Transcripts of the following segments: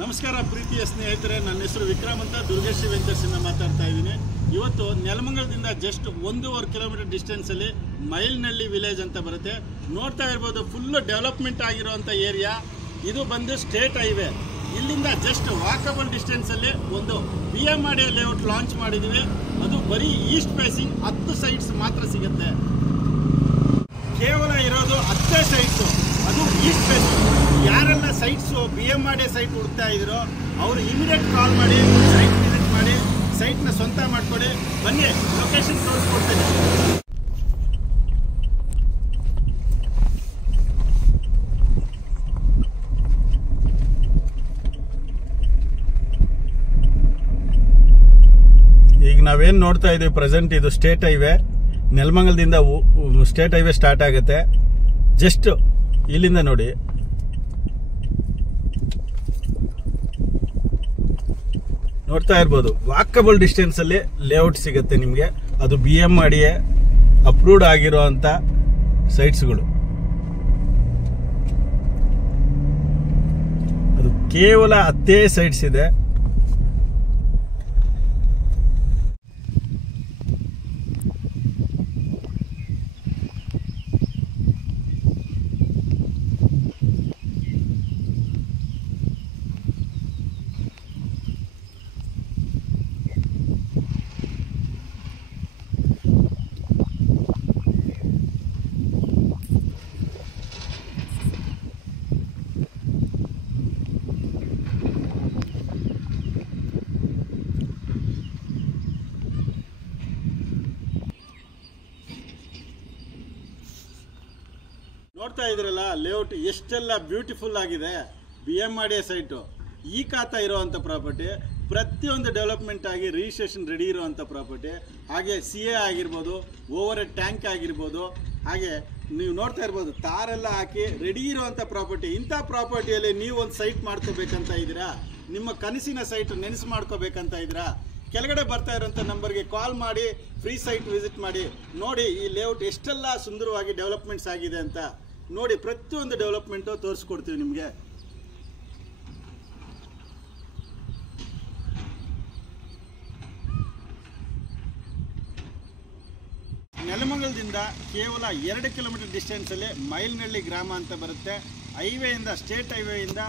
ನಮಸ್ಕಾರ ಪ್ರೀತಿಯ ಸ್ನೇಹಿತರೆ, ನನ್ನ ಹೆಸರು ವಿಕ್ರಮ್ ಅಂತ ದುರ್ಗೇಶ್ವರಿ ವೆಂಚರ್ಸ್ ಇಂದ ಮಾತಾಡ್ತಾ ಇದ್ದೀನಿ. ಇವತ್ತು ನೆಲಮಂಗಲದಿಂದ ಜಸ್ಟ್ 1.5 ಕಿಲೋಮೀಟರ್ ಡಿಸ್ಟೆನ್ಸ್ ಅಲ್ಲಿ ಮೈಲ್ನಳ್ಳಿ ವಿಲೇಜ್ ಅಂತ ಬರುತ್ತೆ. ನೋಡ್ತಾ ಇರ್ಬೋದು, ಫುಲ್ ಡೆವಲಪ್ಮೆಂಟ್ ಆಗಿರುವಂತ ಏರಿಯಾ. ಇದು ಬಂದು ಸ್ಟೇಟ್ ಹೈವೇ. ಇಲ್ಲಿಂದ ಜಸ್ಟ್ ವಾಕಬಲ್ ಡಿಸ್ಟೆನ್ಸ್ ಅಲ್ಲಿ ಒಂದು BMRDA ಲೇಔಟ್ ಲಾಂಚ್ ಮಾಡಿದೀವಿ. ಅದು ಬರೀ ಈಸ್ಟ್ ಫೇಸಿಂಗ್ 10 ಸೈಟ್ಸ್ ಮಾತ್ರ ಸಿಗುತ್ತೆ. ಕೇವಲ ಇರೋದು 10 ಸೈಟ್ಸ್, ಅದು ಈಸ್ಟ್ ಫೇಸಿಂಗ್. ಯಾರೆಲ್ಲ ಸೈಟ್ಸ್ BMRDA ಸೈಟ್ ಹುಡುಕ್ತಾ ಇದ್ರು ಅವರು ಇಮಿಡಿಯೇಟ್ ಕಾಲ್ ಮಾಡಿ ಸೈಟ್ ವಿಸಿಟ್ ಮಾಡಿ ಸೈಟ್ನ ಸ್ವಂತ ಮಾಡ್ಕೊಡಿ. ಬನ್ನಿ, ಲೊಕೇಶನ್ ತೋರಿಸ್ಕೊಡ್ತೇನೆ. ಈಗ ನಾವೇನ್ ನೋಡ್ತಾ ಇದೀವಿ ಪ್ರೆಸೆಂಟ್, ಇದು ಸ್ಟೇಟ್ ಹೈವೇ. ನೆಲಮಂಗಲದಿಂದ ಸ್ಟೇಟ್ ಹೈವೇ ಸ್ಟಾರ್ಟ್ ಆಗುತ್ತೆ. ಜಸ್ಟ್ ಇಲ್ಲಿಂದ ನೋಡಿ, ನೋಡ್ತಾ ಇರ್ಬೋದು, ವಾಕಬಲ್ ಡಿಸ್ಟೆನ್ಸ್ ಅಲ್ಲಿ ಲೇಔಟ್ ಸಿಗುತ್ತೆ ನಿಮ್ಗೆ. ಅದು BMRDA ಅಪ್ರೂವ್ಡ್ ಆಗಿರುವಂತ ಸೈಟ್ಸ್ಗಳು. ಅದು ಕೇವಲ 10 ಸೈಟ್ಸ್ ಇದೆ. ನೋಡ್ತಾ ಇದ್ರಲ್ಲ ಲೇಔಟ್ ಎಷ್ಟೆಲ್ಲ ಬ್ಯೂಟಿಫುಲ್ ಆಗಿದೆ. BMRDA ಸೈಟು ಈ ಖಾತಾ ಇರುವಂಥ ಪ್ರಾಪರ್ಟಿ, ಪ್ರತಿಯೊಂದು ಡೆವಲಪ್ಮೆಂಟ್ ಆಗಿ ರಿಜಿಸ್ಟ್ರೇಷನ್ ರೆಡಿ ಇರುವಂಥ ಪ್ರಾಪರ್ಟಿ. ಹಾಗೆ CA ಆಗಿರ್ಬೋದು, ಓವರ್ ಹೆಡ್ ಟ್ಯಾಂಕ್ ಆಗಿರ್ಬೋದು. ಹಾಗೆ ನೀವು ನೋಡ್ತಾ ಇರ್ಬೋದು, ತಾರೆಲ್ಲ ಹಾಕಿ ರೆಡಿ ಇರುವಂಥ ಪ್ರಾಪರ್ಟಿ. ಇಂಥ ಪ್ರಾಪರ್ಟಿಯಲ್ಲಿ ನೀವು ಒಂದು ಸೈಟ್ ಮಾಡ್ಕೋಬೇಕಂತ ಇದ್ದೀರಾ, ನಿಮ್ಮ ಕನಸಿನ ಸೈಟ್ ನೆನೆಸು ಮಾಡ್ಕೋಬೇಕಂತ ಇದ್ದೀರಾ, ಕೆಳಗಡೆ ಬರ್ತಾ ಇರೋಂಥ ನಂಬರ್ಗೆ ಕಾಲ್ ಮಾಡಿ ಫ್ರೀ ಸೈಟ್ ವಿಸಿಟ್ ಮಾಡಿ. ನೋಡಿ ಈ ಲೇಔಟ್ ಎಷ್ಟೆಲ್ಲ ಸುಂದರವಾಗಿ ಡೆವಲಪ್ಮೆಂಟ್ಸ್ ಆಗಿದೆ ಅಂತ. ನೋಡಿ, ಪ್ರತಿಯೊಂದು ಡೆವಲಪ್ಮೆಂಟು ತೋರಿಸ್ಕೊಡ್ತೀವಿ ನಿಮಗೆ. ನೆಲಮಂಗಲದಿಂದ ಕೇವಲ 2 ಕಿಲೋಮೀಟರ್ ಡಿಸ್ಟೆನ್ಸ್ ಅಲ್ಲಿ ಮೈಲ್ನಳ್ಳಿ ಗ್ರಾಮ ಅಂತ ಬರುತ್ತೆ. ಹೈವೇಯಿಂದ, ಸ್ಟೇಟ್ ಹೈವೇಯಿಂದ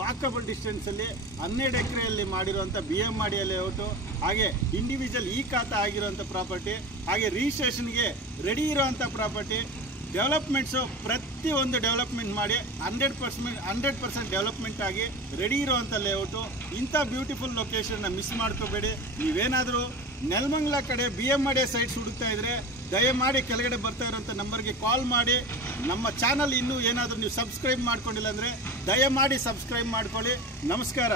ವಾಕಬಲ್ ಡಿಸ್ಟೆನ್ಸ್ ಅಲ್ಲಿ 12 ಎಕರೆಯಲ್ಲಿ ಮಾಡಿರುವಂಥ BMRDA ಲೇಔಟು. ಹಾಗೆ ಇಂಡಿವಿಜುವಲ್ ಈ ಖಾತಾ ಆಗಿರುವಂಥ ಪ್ರಾಪರ್ಟಿ. ಹಾಗೆ ರಿಜಿಸ್ಟ್ರೇಷನ್ಗೆ ರೆಡಿ ಇರುವಂಥ ಪ್ರಾಪರ್ಟಿ. ಡೆವಲಪ್ಮೆಂಟ್ಸು ಪ್ರತಿಯೊಂದು ಡೆವಲಪ್ಮೆಂಟ್ ಮಾಡಿ 100% ಡೆವಲಪ್ಮೆಂಟ್ ಆಗಿ ರೆಡಿ ಇರುವಂಥ ಲೇಔಟು. ಇಂಥ ಬ್ಯೂಟಿಫುಲ್ ಲೊಕೇಶನ್ನ ಮಿಸ್ ಮಾಡ್ಕೋಬೇಡಿ. ನೀವೇನಾದರೂ ನೆಲಮಂಗಲ ಕಡೆ BMRDA ಸೈಟ್ಸ್ ಹುಡುಕ್ತಾ ಇದ್ರೆ ದಯಮಾಡಿ ಕೆಳಗಡೆ ಬರ್ತಾ ಇರೋಂಥ ನಂಬರ್ಗೆ ಕಾಲ್ ಮಾಡಿ. ನಮ್ಮ ಚಾನಲ್ ಇನ್ನೂ ಏನಾದರೂ ನೀವು ಸಬ್ಸ್ಕ್ರೈಬ್ ಮಾಡ್ಕೊಂಡಿಲ್ಲ ಅಂದರೆ ದಯಮಾಡಿ ಸಬ್ಸ್ಕ್ರೈಬ್ ಮಾಡ್ಕೊಳ್ಳಿ. ನಮಸ್ಕಾರ.